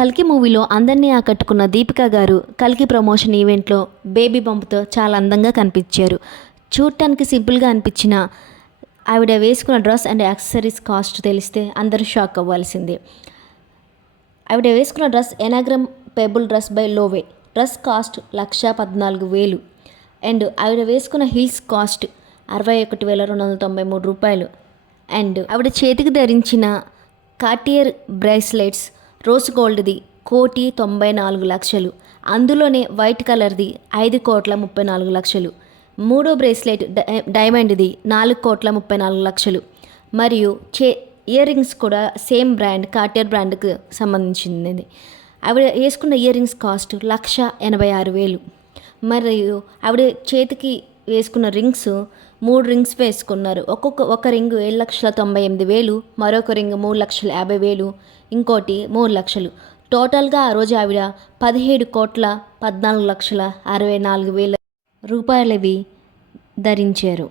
కల్కి మూవీలో అందరినీ ఆకట్టుకున్న దీపిక గారు కల్కి ప్రమోషన్ ఈవెంట్లో బేబీ బంప్తో చాలా అందంగా కనిపించారు. చూడటానికి సింపుల్గా అనిపించిన ఆవిడ వేసుకున్న డ్రెస్ అండ్ యాక్సెసరీస్ కాస్ట్ తెలిస్తే అందరూ షాక్ అవ్వాల్సిందే. ఆవిడ వేసుకున్న dress Anagram pebble dress by Loewe. Dress cost lakh పద్నాలుగు వేలు. అండ్ ఆవిడ వేసుకున్న హిల్స్ కాస్ట్ అరవై ఒకటి వేల రెండు వందల తొంభై మూడు రూపాయలు. అండ్ ఆవిడ చేతికి ధరించిన కార్టియర్ బ్రేస్లెట్స్ రోజ్ గోల్డ్ది కోటి తొంభై నాలుగు లక్షలు. అందులోనే వైట్ కలర్ది ఐదు కోట్ల ముప్పై నాలుగు లక్షలు. మూడో బ్రేస్లెట్ డై- డైమండ్ది నాలుగు కోట్ల ముప్పై నాలుగు లక్షలు. మరియు చే ఇయర్ రింగ్స్ కూడా సేమ్ బ్రాండ్ కార్టియర్ బ్రాండ్కి సంబంధించింది ఆవిడ వేసుకున్న ఇయర్ రింగ్స్ కాస్ట్ లక్ష ఎనభై ఆరు వేలు. మరియు ఆవిడ చేతికి వేసుకున్న రింగ్స్ మూడు రింగ్స్ వేసుకున్నారు. ఒక్కొక్క ఒక రింగ్ ఏడు లక్షల తొంభై ఎనిమిది వేలు మరొక రింగ్ మూడు లక్షల యాభై వేలు ఇంకోటి మూడు లక్షలు. టోటల్గా ఆ రోజు ఆవిడ పదిహేడు కోట్ల పద్నాలుగు లక్షల అరవై నాలుగు వేల రూపాయలవి ధరించారు.